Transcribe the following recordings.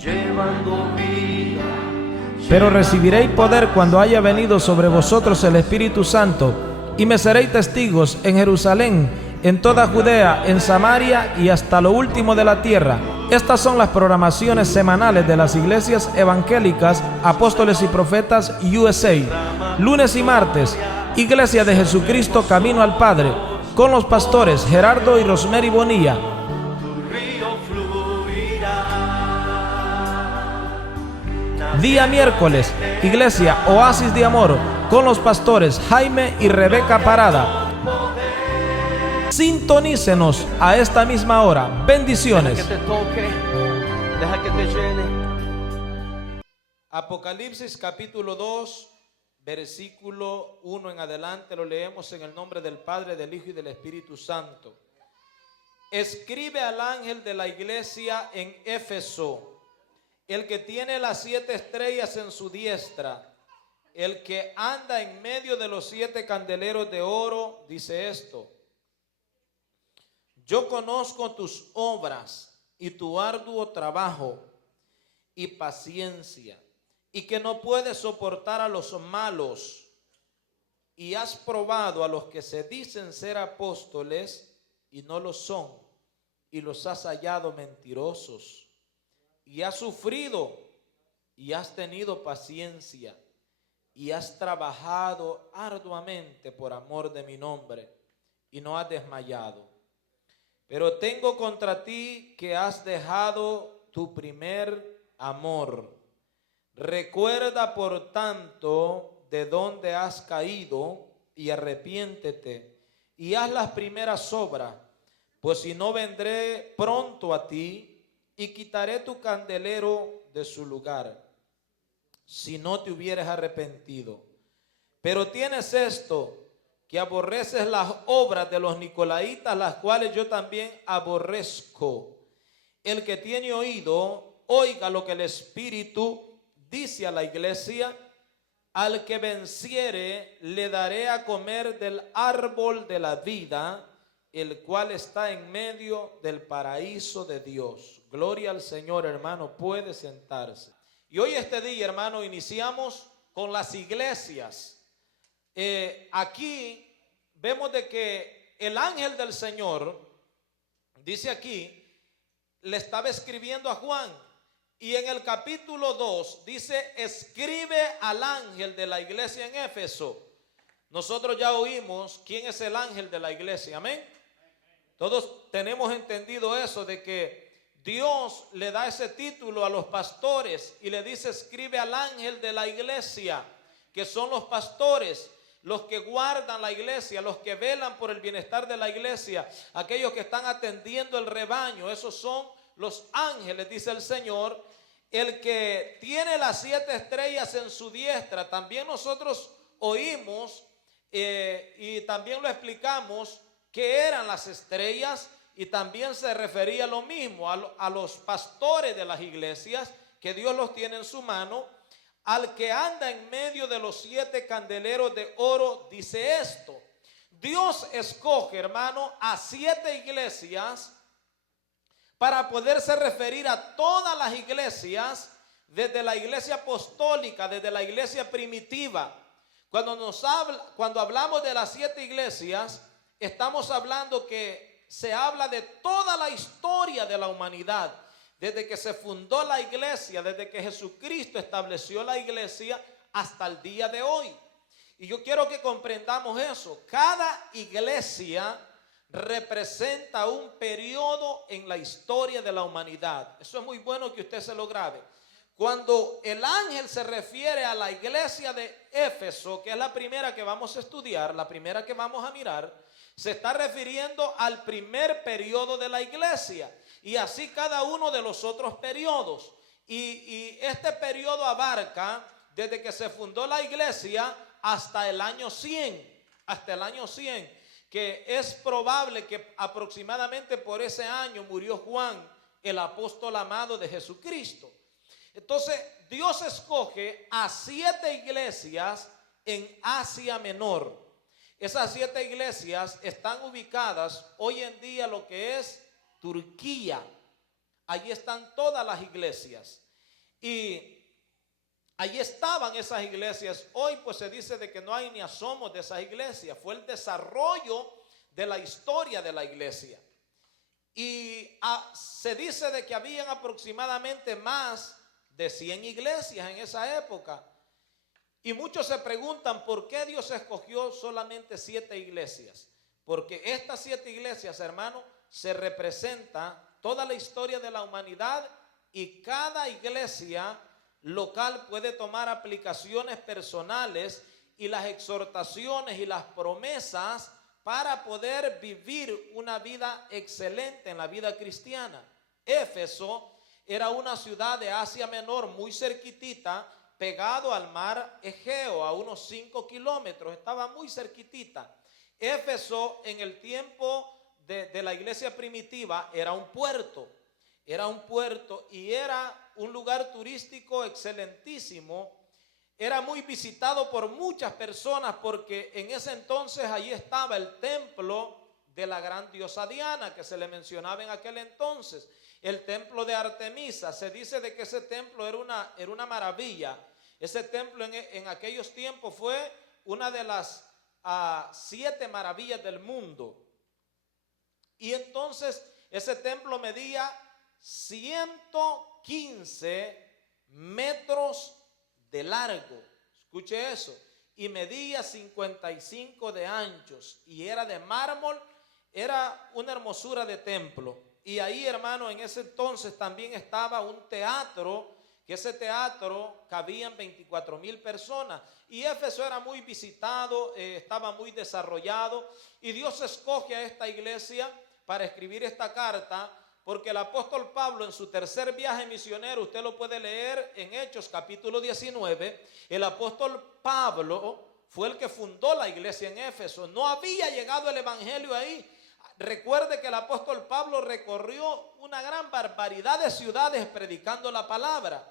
llevando vida. Pero recibiréis poder cuando haya venido sobre vosotros el Espíritu Santo, y me seréis testigos en Jerusalén, en toda Judea, en Samaria y hasta lo último de la tierra. Estas son las programaciones semanales de las iglesias evangélicas, apóstoles y profetas USA. Lunes y martes, Iglesia de Jesucristo Camino al Padre, con los pastores Gerardo y Rosemary Bonilla. Día miércoles, Iglesia Oasis de Amor, con los pastores Jaime y Rebeca Parada. Sintonícenos a esta misma hora. Bendiciones. Deja que te toque, deja que te llene. Apocalipsis capítulo 2, versículo 1 en adelante, lo leemos en el nombre del Padre, del Hijo y del Espíritu Santo. Escribe al ángel de la iglesia en Éfeso, el que tiene las 7 estrellas en su diestra, el que anda en medio de los 7 candeleros de oro, dice esto: yo conozco tus obras y tu arduo trabajo y paciencia, y que no puedes soportar a los malos, y has probado a los que se dicen ser apóstoles y no lo son, y los has hallado mentirosos, y has sufrido y has tenido paciencia, y has trabajado arduamente por amor de mi nombre, y no has desmayado. Pero tengo contra ti que has dejado tu primer amor. Recuerda, por tanto, de dónde has caído y arrepiéntete y haz las primeras obras, pues si no, vendré pronto a ti y quitaré tu candelero de su lugar, si no te hubieres arrepentido. Pero tienes esto, que aborreces las obras de los nicolaitas, las cuales yo también aborrezco. El que tiene oído, oiga lo que el Espíritu dice a la iglesia. Al que venciere, le daré a comer del árbol de la vida, el cual está en medio del paraíso de Dios. Gloria al Señor, hermano, puede sentarse. Y hoy este día, hermano, iniciamos con las iglesias. Aquí vemos de que el ángel del Señor, dice aquí, le estaba escribiendo a Juan, y en el capítulo 2 dice: escribe al ángel de la iglesia en Éfeso. Nosotros ya oímos quién es el ángel de la iglesia, amén. Todos tenemos entendido eso, de que Dios le da ese título a los pastores y le dice: escribe al ángel de la iglesia, que son los pastores, los que guardan la iglesia, los que velan por el bienestar de la iglesia, aquellos que están atendiendo el rebaño. Esos son los ángeles, dice el Señor. El que tiene las 7 estrellas en su diestra. También nosotros oímos y también lo explicamos qué eran las estrellas, y también se refería a lo mismo, a los pastores de las iglesias, que Dios los tiene en su mano. Al que anda en medio de los 7 candeleros de oro, dice esto. Dios escoge, hermano, a 7 iglesias para poderse referir a todas las iglesias, desde la iglesia apostólica, desde la iglesia primitiva. Cuando hablamos de las 7 iglesias, estamos hablando que se habla de toda la historia de la humanidad. Desde que se fundó la iglesia, desde que Jesucristo estableció la iglesia hasta el día de hoy. Y yo quiero que comprendamos eso. Cada iglesia representa un periodo en la historia de la humanidad. Eso es muy bueno que usted se lo grabe. Cuando el ángel se refiere a la iglesia de Éfeso, que es la primera que vamos a estudiar, la primera que vamos a mirar, se está refiriendo al primer periodo de la iglesia. Y así cada uno de los otros periodos. Y este periodo abarca desde que se fundó la iglesia hasta el año 100. Hasta el año 100. Que es probable que aproximadamente por ese año murió Juan, el apóstol amado de Jesucristo. Entonces Dios escoge a 7 iglesias en Asia Menor. Esas 7 iglesias están ubicadas hoy en día lo que es Turquía. Allí están todas las iglesias. Y allí estaban esas iglesias. Hoy pues se dice de que no hay ni asomos de esas iglesias. Fue el desarrollo de la historia de la iglesia. Y se dice de que habían aproximadamente más de 100 iglesias en esa época. Y muchos se preguntan por qué Dios escogió solamente 7 iglesias. Porque estas 7 iglesias, hermano, se representa toda la historia de la humanidad, y cada iglesia local puede tomar aplicaciones personales y las exhortaciones y las promesas para poder vivir una vida excelente en la vida cristiana. Éfeso era una ciudad de Asia Menor muy cerquitita, pegado al mar Egeo, a unos 5 kilómetros, estaba muy cerquitita. Éfeso en el tiempo de la iglesia primitiva era un puerto y era un lugar turístico excelentísimo. Era muy visitado por muchas personas porque en ese entonces allí estaba el templo de la gran diosa Diana, que se le mencionaba en aquel entonces. El templo de Artemisa, se dice de que ese templo era una maravilla. Ese templo en aquellos tiempos fue una de las 7 maravillas del mundo. Y entonces ese templo medía 115 metros de largo, escuche eso, y medía 55 de anchos, y era de mármol. Era una hermosura de templo. Y ahí, hermano, en ese entonces también estaba un teatro, que ese teatro cabían 24,000 personas, y Éfeso era muy visitado, estaba muy desarrollado, y Dios escoge a esta iglesia para escribir esta carta, porque el apóstol Pablo en su tercer viaje misionero, usted lo puede leer en Hechos capítulo 19, el apóstol Pablo fue el que fundó la iglesia en Éfeso. No había llegado el evangelio ahí. Recuerde que el apóstol Pablo recorrió una gran barbaridad de ciudades predicando la palabra.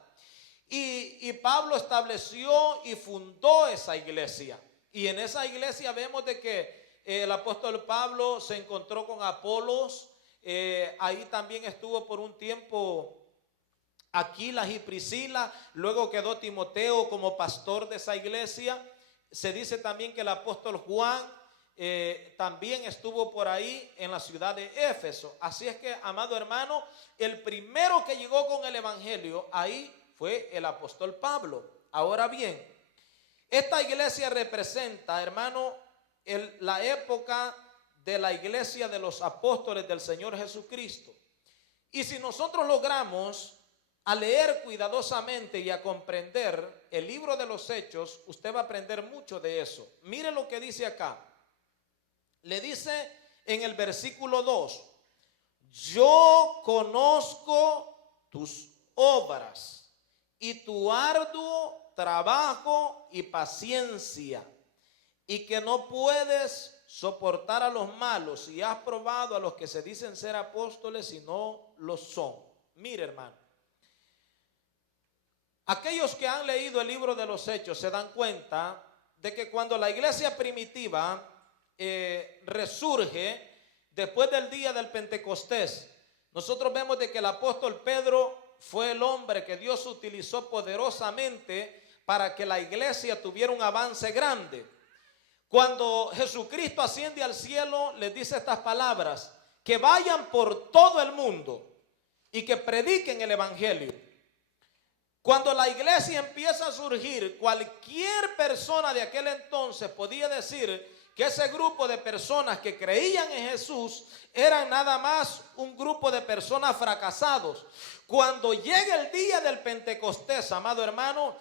Y Pablo estableció y fundó esa iglesia. Y en esa iglesia vemos de que el apóstol Pablo se encontró con Apolos. Ahí también estuvo por un tiempo Aquilas y Priscila. Luego quedó Timoteo como pastor de esa iglesia. Se dice también que el apóstol Juan también estuvo por ahí en la ciudad de Éfeso. Así es que, amado hermano, el primero que llegó con el evangelio ahí fue el apóstol Pablo. Ahora bien, esta iglesia representa, hermano, la época de la iglesia de los apóstoles del Señor Jesucristo. Y si nosotros logramos a leer cuidadosamente y a comprender el libro de los Hechos, usted va a aprender mucho de eso. Mire lo que dice acá. Le dice en el versículo 2: yo conozco tus obras y tu arduo trabajo y paciencia, y que no puedes soportar a los malos, y has probado a los que se dicen ser apóstoles y no lo son. Mire, hermano, aquellos que han leído el libro de los Hechos se dan cuenta de que cuando la iglesia primitiva resurge después del día del Pentecostés, nosotros vemos de que el apóstol Pedro fue el hombre que Dios utilizó poderosamente para que la iglesia tuviera un avance grande. Cuando Jesucristo asciende al cielo, les dice estas palabras: que vayan por todo el mundo y que prediquen el evangelio. Cuando la iglesia empieza a surgir, cualquier persona de aquel entonces podía decir que ese grupo de personas que creían en Jesús eran nada más un grupo de personas fracasados. Cuando llega el día del Pentecostés, amado hermano,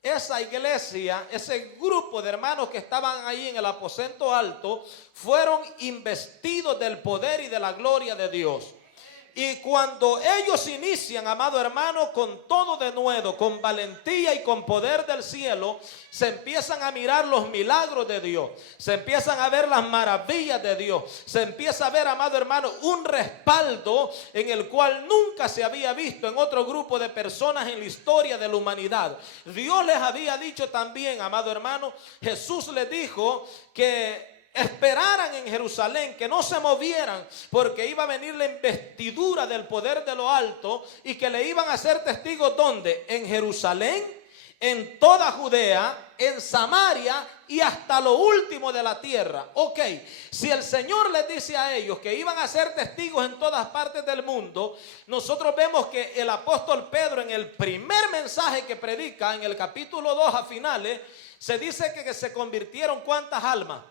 esa iglesia, ese grupo de hermanos que estaban ahí en el aposento alto, fueron investidos del poder y de la gloria de Dios. Y cuando ellos inician, amado hermano, con todo de nuevo, con valentía y con poder del cielo, se empiezan a mirar los milagros de Dios, se empiezan a ver las maravillas de Dios, se empieza a ver, amado hermano, un respaldo en el cual nunca se había visto en otro grupo de personas en la historia de la humanidad. Dios les había dicho también, amado hermano, Jesús les dijo que esperaran en Jerusalén, que no se movieran, porque iba a venir la investidura del poder de lo alto y que le iban a hacer testigos. ¿Dónde? En Jerusalén, en toda Judea, en Samaria y hasta lo último de la tierra. Ok, si el Señor les dice a ellos que iban a ser testigos en todas partes del mundo, nosotros vemos que el apóstol Pedro, en el primer mensaje que predica, en el capítulo 2 a finales, se dice que se convirtieron, ¿cuántas almas?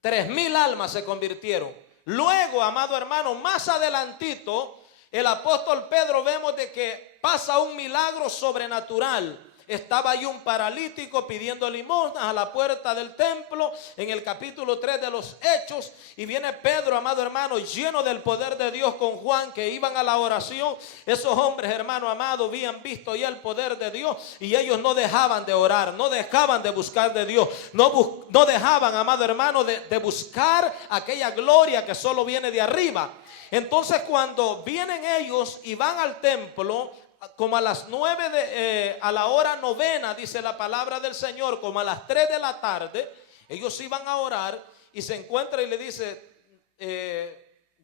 3,000 almas se convirtieron. Luego, amado hermano, más adelantito, el apóstol Pedro vemos de que pasa un milagro sobrenatural. Estaba ahí un paralítico pidiendo limosnas a la puerta del templo, en el capítulo 3 de los Hechos, y viene Pedro, amado hermano, lleno del poder de Dios, con Juan, que iban a la oración. Esos hombres, hermano amado, habían visto ya el poder de Dios, y ellos no dejaban de orar, no dejaban de buscar de Dios, no dejaban, amado hermano, de buscar aquella gloria que solo viene de arriba. Entonces, cuando vienen ellos y van al templo, como a las 9 a la hora novena, dice la palabra del Señor, como a las 3 de la tarde, ellos iban a orar y se encuentra y le dice,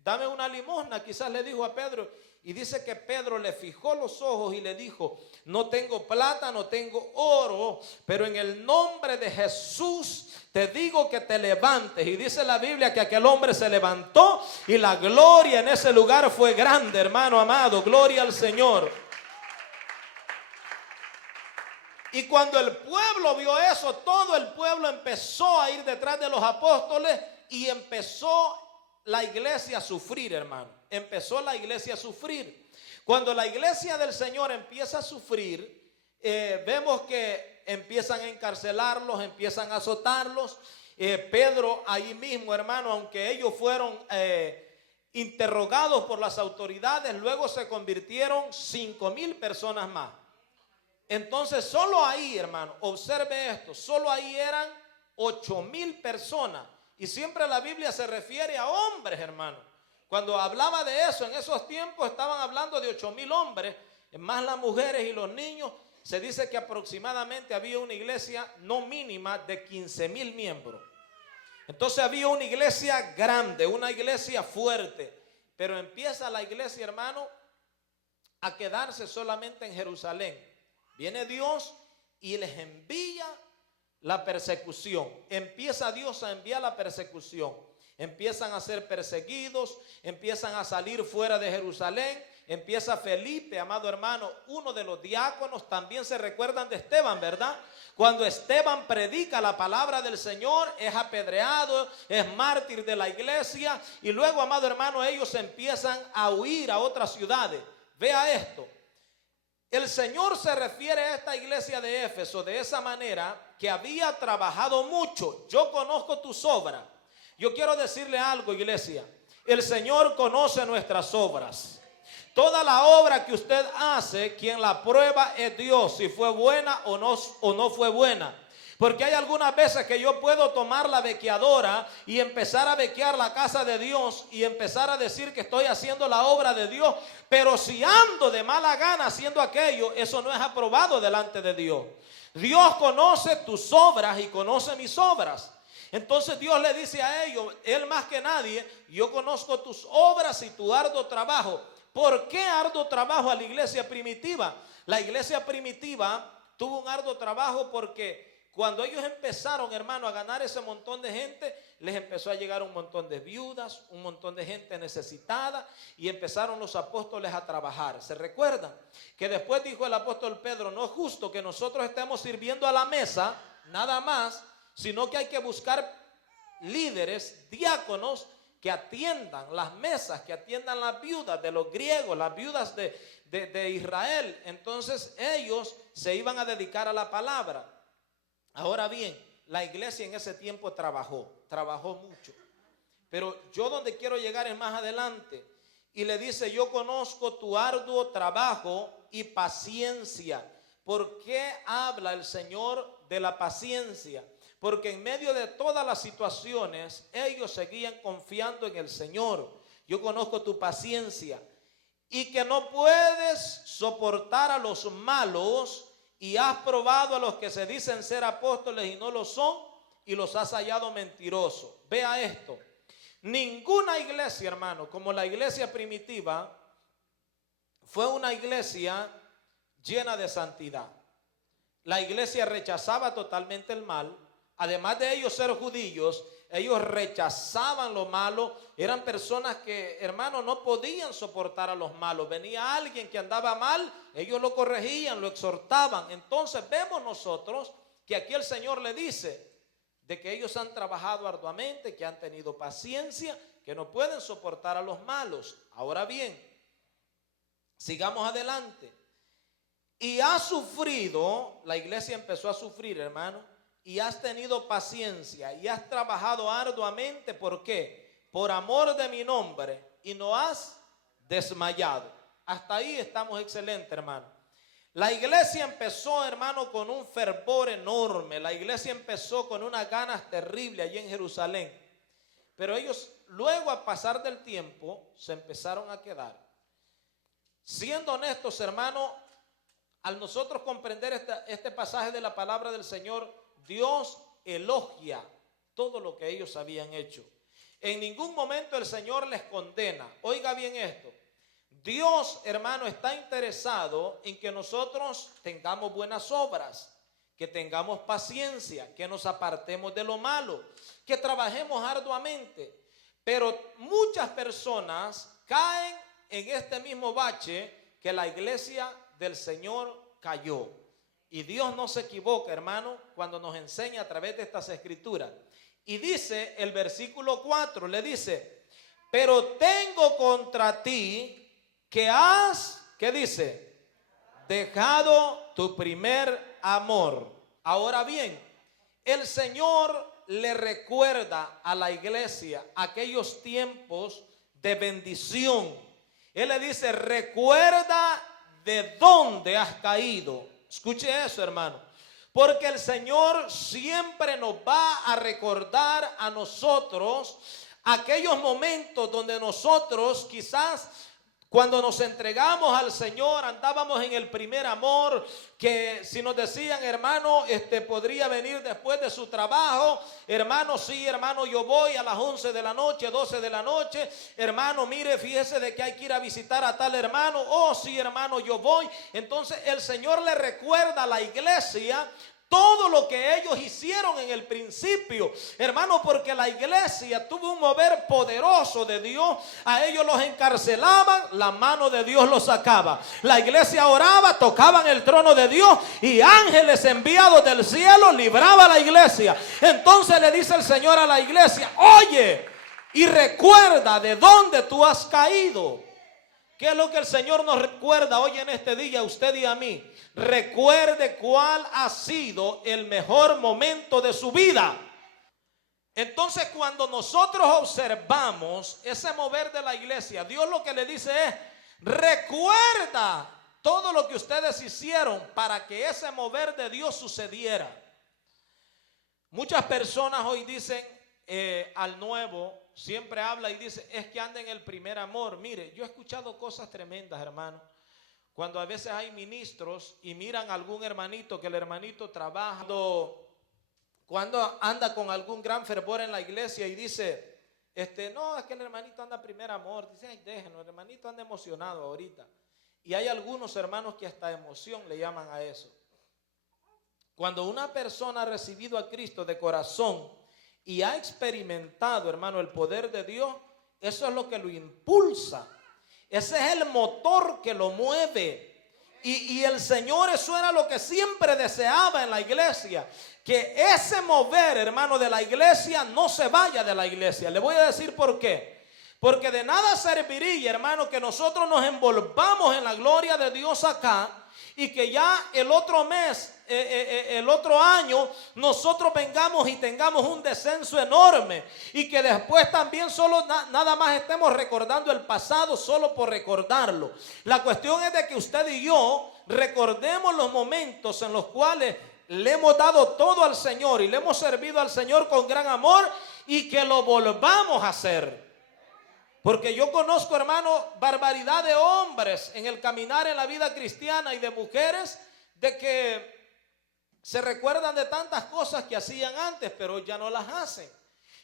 dame una limosna, quizás le dijo a Pedro, y dice que Pedro le fijó los ojos y le dijo, no tengo plata, no tengo oro, pero en el nombre de Jesús te digo que te levantes. Y dice la Biblia que aquel hombre se levantó y la gloria en ese lugar fue grande, hermano amado, gloria al Señor. Y cuando el pueblo vio eso, todo el pueblo empezó a ir detrás de los apóstoles y empezó la iglesia a sufrir, hermano. Empezó la iglesia a sufrir. Cuando la iglesia del Señor empieza a sufrir, vemos que empiezan a encarcelarlos, empiezan a azotarlos. Pedro ahí mismo, hermano, aunque ellos fueron interrogados por las autoridades, luego se convirtieron 5,000 personas más. Entonces solo ahí, hermano, observe esto, solo ahí eran 8,000 personas. Y siempre la Biblia se refiere a hombres, hermano. Cuando hablaba de eso, en esos tiempos estaban hablando de 8,000 hombres, más las mujeres y los niños. Se dice que aproximadamente había una iglesia no mínima de 15,000 miembros. Entonces había una iglesia grande, una iglesia fuerte. Pero empieza la iglesia, hermano, a quedarse solamente en Jerusalén. Viene Dios y les envía la persecución. Empieza Dios a enviar la persecución. Empiezan a ser perseguidos, empiezan a salir fuera de Jerusalén. Empieza Felipe, amado hermano, uno de los diáconos. También se recuerdan de Esteban, ¿verdad? Cuando Esteban predica la palabra del Señor, es apedreado, es mártir de la iglesia. Y luego, amado hermano, ellos empiezan a huir a otras ciudades. Vea esto. El Señor se refiere a esta iglesia de Éfeso de esa manera, que había trabajado mucho. Yo conozco tus obras. Yo quiero decirle algo, iglesia. El Señor conoce nuestras obras. Toda la obra que usted hace, quien la prueba es Dios, si fue buena o no fue buena. Porque hay algunas veces que yo puedo tomar la bequeadora y empezar a bequear la casa de Dios y empezar a decir que estoy haciendo la obra de Dios. Pero si ando de mala gana haciendo aquello, eso no es aprobado delante de Dios. Dios conoce tus obras y conoce mis obras. Entonces Dios le dice a ellos, Él más que nadie, yo conozco tus obras y tu arduo trabajo. ¿Por qué arduo trabajo a la iglesia primitiva? La iglesia primitiva tuvo un arduo trabajo porque cuando ellos empezaron, hermano, a ganar ese montón de gente, les empezó a llegar un montón de viudas, un montón de gente necesitada, y empezaron los apóstoles a trabajar. ¿Se recuerdan? Que después dijo el apóstol Pedro, no es justo que nosotros estemos sirviendo a la mesa, nada más, sino que hay que buscar líderes, diáconos, que atiendan las mesas, que atiendan las viudas de los griegos, las viudas de Israel. Entonces ellos se iban a dedicar a la palabra. Ahora bien, la iglesia en ese tiempo trabajó mucho. Pero yo donde quiero llegar es más adelante. Y le dice, yo conozco tu arduo trabajo y paciencia. ¿Por qué habla el Señor de la paciencia? Porque en medio de todas las situaciones, ellos seguían confiando en el Señor. Yo conozco tu paciencia y que no puedes soportar a los malos y has probado a los que se dicen ser apóstoles y no lo son y los has hallado mentirosos. Vea esto. Ninguna iglesia, hermano, como la iglesia primitiva, fue una iglesia llena de santidad. La iglesia rechazaba totalmente el mal. Además de ellos ser judíos, ellos rechazaban lo malo. Eran personas que, hermano, no podían soportar a los malos. Venía alguien que andaba mal, ellos lo corregían, lo exhortaban. Entonces vemos nosotros que aquí el Señor le dice de que ellos han trabajado arduamente, que han tenido paciencia, que no pueden soportar a los malos. Ahora bien, sigamos adelante. Y ha sufrido, la iglesia empezó a sufrir, hermano, y has tenido paciencia y has trabajado arduamente. ¿Por qué? Por amor de mi nombre, y no has desmayado. Hasta ahí estamos excelentes, hermano. La iglesia empezó, hermano, con un fervor enorme. La iglesia empezó con unas ganas terribles allí en Jerusalén. Pero ellos luego, a pasar del tiempo, se empezaron a quedar. Siendo honestos, hermano, al nosotros comprender este pasaje de la palabra del Señor, Dios elogia todo lo que ellos habían hecho. En ningún momento el Señor les condena. Oiga bien esto. Dios, hermano, está interesado en que nosotros tengamos buenas obras, que tengamos paciencia, que nos apartemos de lo malo, que trabajemos arduamente. Pero muchas personas caen en este mismo bache que la iglesia del Señor cayó. Y Dios no se equivoca, hermano, cuando nos enseña a través de estas escrituras. Y dice el versículo 4, le dice: pero tengo contra ti que has, ¿qué dice? Dejado tu primer amor. Ahora bien, el Señor le recuerda a la iglesia aquellos tiempos de bendición. Él le dice: recuerda de dónde has caído. Escuche eso, hermano. Porque el Señor siempre nos va a recordar a nosotros aquellos momentos donde nosotros quizás, cuando nos entregamos al Señor, andábamos en el primer amor, que si nos decían, hermano, podría venir después de su trabajo, hermano, sí, hermano, yo voy a las 11 de la noche, 12 de la noche, hermano, mire, fíjese de que hay que ir a visitar a tal hermano, oh, sí, hermano, yo voy. Entonces el Señor le recuerda a la iglesia todo lo que ellos hicieron en el principio, hermano, porque la iglesia tuvo un mover poderoso de Dios. A ellos los encarcelaban, la mano de Dios los sacaba. La iglesia oraba, tocaban el trono de Dios y ángeles enviados del cielo libraba a la iglesia. Entonces le dice el Señor a la iglesia: oye, y recuerda de dónde tú has caído. ¿Qué es lo que el Señor nos recuerda hoy en este día a usted y a mí? Recuerde cuál ha sido el mejor momento de su vida. Entonces, cuando nosotros observamos ese mover de la iglesia, Dios lo que le dice es: recuerda todo lo que ustedes hicieron para que ese mover de Dios sucediera. Muchas personas hoy dicen al nuevo, siempre habla y dice: es que anda en el primer amor. Mire, yo he escuchado cosas tremendas, hermano. Cuando a veces hay ministros y miran a algún hermanito, que el hermanito trabaja, cuando anda con algún gran fervor en la iglesia y dice, no, es que el hermanito anda primer amor. Dice: ay, déjenlo, el hermanito anda emocionado ahorita. Y hay algunos hermanos que hasta emoción le llaman a eso. Cuando una persona ha recibido a Cristo de corazón y ha experimentado, hermano, el poder de Dios, eso es lo que lo impulsa. Ese es el motor que lo mueve. Y el Señor, eso era lo que siempre deseaba en la iglesia. Que ese mover, hermano, de la iglesia no se vaya de la iglesia. Le voy a decir por qué. Porque de nada serviría, hermano, que nosotros nos envolvamos en la gloria de Dios acá y que ya el otro mes, el otro año, nosotros vengamos y tengamos un descenso enorme y que después también solo nada más estemos recordando el pasado solo por recordarlo. La cuestión es de que usted y yo recordemos los momentos en los cuales le hemos dado todo al Señor y le hemos servido al Señor con gran amor y que lo volvamos a hacer. Porque yo conozco, hermano, barbaridad de hombres en el caminar en la vida cristiana y de mujeres de que Se recuerdan de tantas cosas que hacían antes, pero ya no las hacen.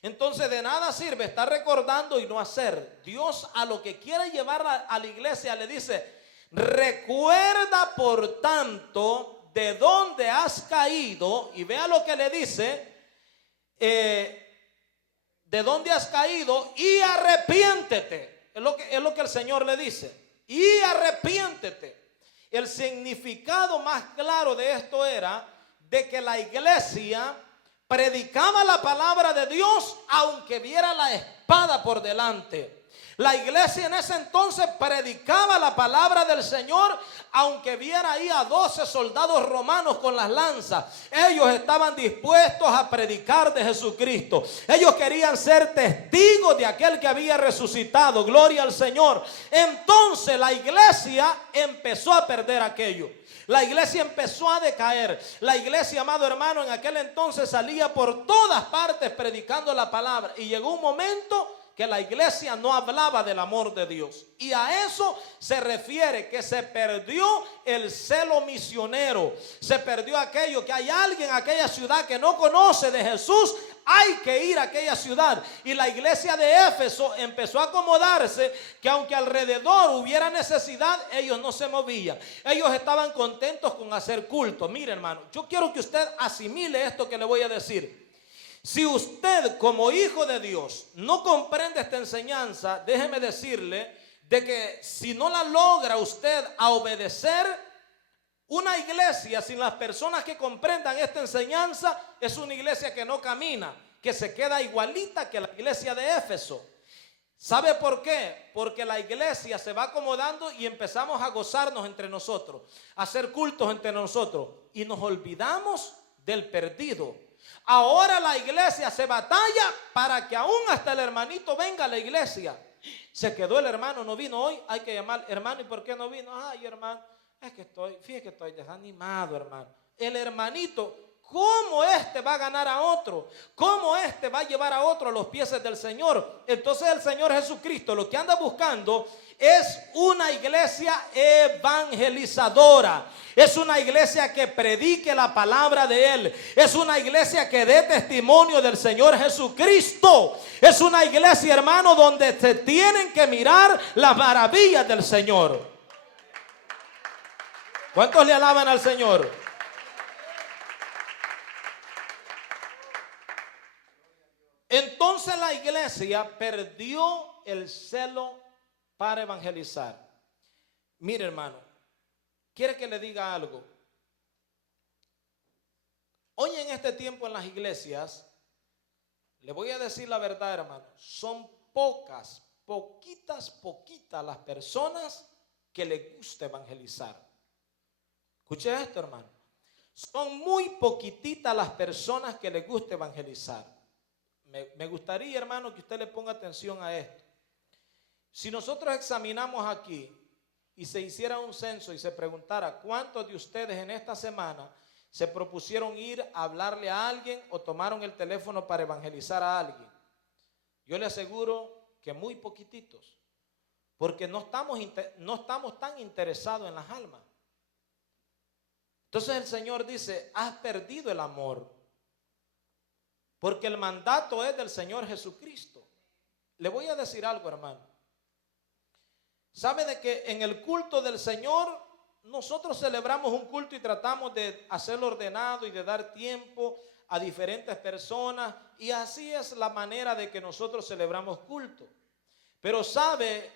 Entonces de nada sirve estar recordando y no hacer. Dios a lo que quiere llevar a la iglesia le dice: recuerda por tanto de dónde has caído. Y vea lo que le dice, de dónde has caído y arrepiéntete. Es lo que el Señor le dice. Y arrepiéntete. El significado más claro de esto era de que la iglesia predicaba la palabra de Dios aunque viera la espada por delante. La iglesia en ese entonces predicaba la palabra del Señor aunque viera ahí a 12 soldados romanos con las lanzas. Ellos estaban dispuestos a predicar de Jesucristo. Ellos querían ser testigos de aquel que había resucitado. Gloria al Señor. Entonces la iglesia empezó a perder aquello. La iglesia empezó a decaer. La iglesia, amado hermano, en aquel entonces salía por todas partes predicando la palabra. Y llegó un momento que la iglesia no hablaba del amor de Dios. Y a eso se refiere que se perdió el celo misionero. Se perdió aquello que hay alguien en aquella ciudad que no conoce de Jesús. Hay que ir a aquella ciudad. Y la iglesia de Éfeso empezó a acomodarse, que aunque alrededor hubiera necesidad, ellos no se movían. Ellos estaban contentos con hacer culto. Mire, hermano, yo quiero que usted asimile esto que le voy a decir. Si usted como hijo de Dios no comprende esta enseñanza, déjeme decirle de que si no la logra usted a obedecer, una iglesia sin las personas que comprendan esta enseñanza es una iglesia que no camina, que se queda igualita que la iglesia de Éfeso. ¿Sabe por qué? Porque la iglesia se va acomodando y empezamos a gozarnos entre nosotros, a hacer cultos entre nosotros y nos olvidamos del perdido. Ahora la iglesia se batalla para que aún hasta el hermanito venga a la iglesia. Se quedó el hermano, no vino hoy, hay que llamar, hermano, ¿y por qué no vino? Ay, hermano, es que fíjate que estoy desanimado, hermano. El hermanito, ¿cómo este va a ganar a otro? ¿Cómo este va a llevar a otro a los pies del Señor? Entonces el Señor Jesucristo lo que anda buscando es una iglesia evangelizadora. Es una iglesia que predique la palabra de Él. Es una iglesia que dé testimonio del Señor Jesucristo. Es una iglesia, hermano, donde se tienen que mirar las maravillas del Señor. ¿Cuántos le alaban al Señor? Entonces la iglesia perdió el celo para evangelizar. Mire, hermano, quiere que le diga algo. Hoy en este tiempo en las iglesias, le voy a decir la verdad, hermano, son poquitas las personas que les gusta evangelizar. Escuche esto, hermano. Son muy poquititas las personas que les gusta evangelizar. Me gustaría, hermano, que usted le ponga atención a esto. Si nosotros examinamos aquí y se hiciera un censo y se preguntara cuántos de ustedes en esta semana se propusieron ir a hablarle a alguien o tomaron el teléfono para evangelizar a alguien, yo le aseguro que muy poquititos, porque no estamos tan interesados en las almas. Entonces el Señor dice: has perdido el amor, porque el mandato es del Señor Jesucristo. Le voy a decir algo, hermano. ¿Sabe de que en el culto del Señor nosotros celebramos un culto y tratamos de hacerlo ordenado y de dar tiempo a diferentes personas? Y así es la manera de que nosotros celebramos culto. Pero sabe,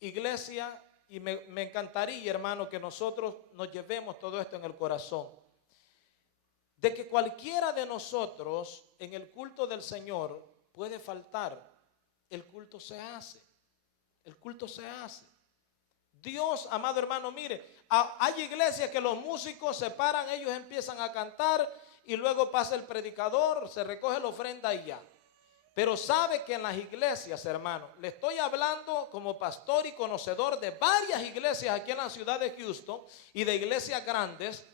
iglesia, y me encantaría, hermano, que nosotros nos llevemos todo esto en el corazón, de que cualquiera de nosotros en el culto del Señor puede faltar. El culto se hace. El culto se hace. Dios, amado hermano, mire, hay iglesias que los músicos se paran, ellos empiezan a cantar y luego pasa el predicador, se recoge la ofrenda y ya. Pero sabe que en las iglesias, hermano, le estoy hablando como pastor y conocedor de varias iglesias aquí en la ciudad de Houston y de iglesias grandes,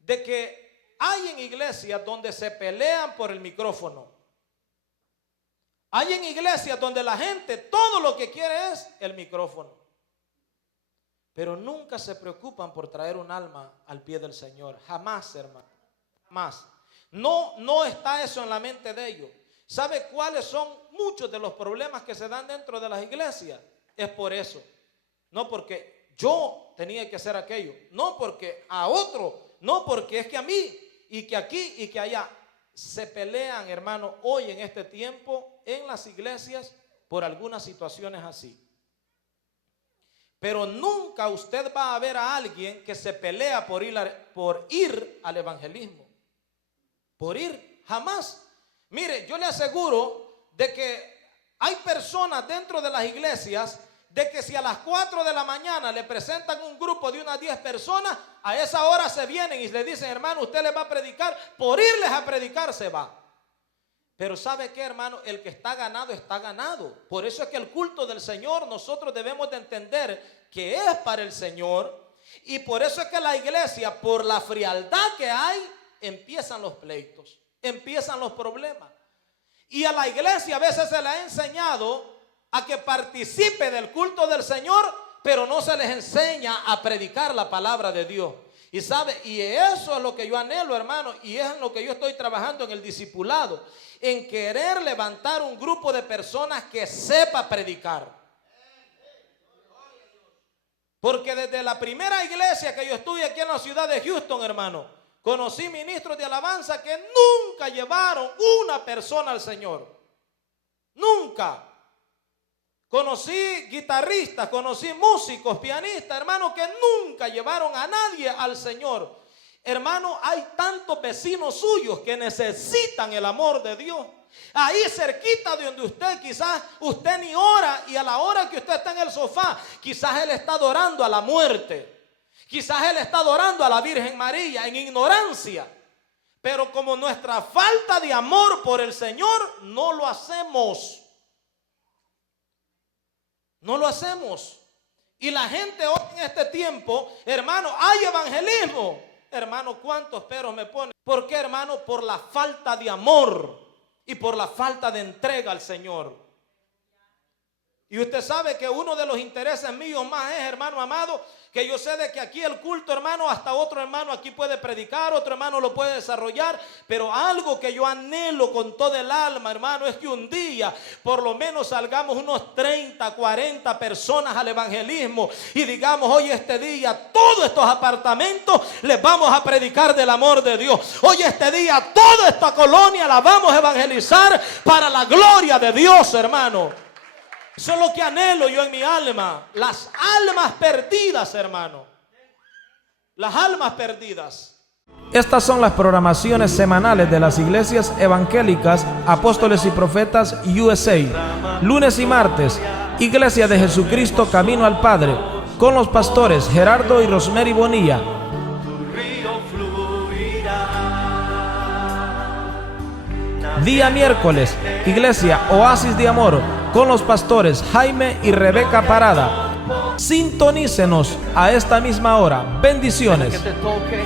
de que hay en iglesias donde se pelean por el micrófono. Hay en iglesias donde la gente todo lo que quiere es el micrófono, pero nunca se preocupan por traer un alma al pie del Señor. Jamás, hermano. Más. No está eso en la mente de ellos. ¿Sabe cuáles son muchos de los problemas que se dan dentro de las iglesias? Es por eso. No porque yo tenía que hacer aquello. No porque a otro. No porque es que a mí. Y que aquí y que allá. Se pelean, hermano, hoy en este tiempo en las iglesias por algunas situaciones así. Pero nunca usted va a ver a alguien que se pelea por ir al evangelismo. Por ir, jamás. Mire, yo le aseguro de que hay personas dentro de las iglesias de que si a las 4 de la mañana le presentan un grupo de unas 10 personas, a esa hora se vienen y le dicen, hermano, usted les va a predicar, por irles a predicar se va. Pero ¿sabe qué, hermano? El que está ganado, está ganado. Por eso es que el culto del Señor nosotros debemos de entender que es para el Señor. Y por eso es que la iglesia, por la frialdad que hay, empiezan los pleitos, empiezan los problemas. Y a la iglesia a veces se le ha enseñado a que participe del culto del Señor, pero no se les enseña a predicar la palabra de Dios. Y sabe, y eso es lo que yo anhelo, hermano, y es en lo que yo estoy trabajando en el discipulado, en querer levantar un grupo de personas que sepa predicar. Porque desde la primera iglesia que yo estuve aquí en la ciudad de Houston, hermano, conocí ministros de alabanza que nunca llevaron una persona al Señor. Nunca. Conocí guitarristas, conocí músicos, pianistas, hermano, que nunca llevaron a nadie al Señor. Hermano, hay tantos vecinos suyos que necesitan el amor de Dios. Ahí cerquita de donde usted, quizás usted ni ora, y a la hora que usted está en el sofá, quizás él está adorando a la muerte. Quizás él está adorando a la Virgen María en ignorancia. Pero como nuestra falta de amor por el Señor, no lo hacemos. No lo hacemos. Y la gente hoy en este tiempo, hermano, hay evangelismo. Hermano, ¿cuántos peros me ponen? ¿Por qué, hermano? Por la falta de amor y por la falta de entrega al Señor. Y usted sabe que uno de los intereses míos más es, hermano amado, que yo sé de que aquí el culto, hermano, hasta otro hermano aquí puede predicar, otro hermano lo puede desarrollar, pero algo que yo anhelo con todo el alma, hermano, es que un día por lo menos salgamos unos 30, 40 personas al evangelismo y digamos, hoy este día todos estos apartamentos les vamos a predicar del amor de Dios. Hoy este día toda esta colonia la vamos a evangelizar para la gloria de Dios, hermano. Eso es lo que anhelo yo en mi alma. Las almas perdidas, hermano. Las almas perdidas. Estas son las programaciones semanales de las iglesias evangélicas Apóstoles y Profetas USA. Lunes y martes, Iglesia de Jesucristo Camino al Padre, con los pastores Gerardo y Rosemary Bonilla. Día miércoles, Iglesia Oasis de Amor, con los pastores Jaime y Rebeca Parada. Sintonícenos a esta misma hora. Bendiciones. Que te toque.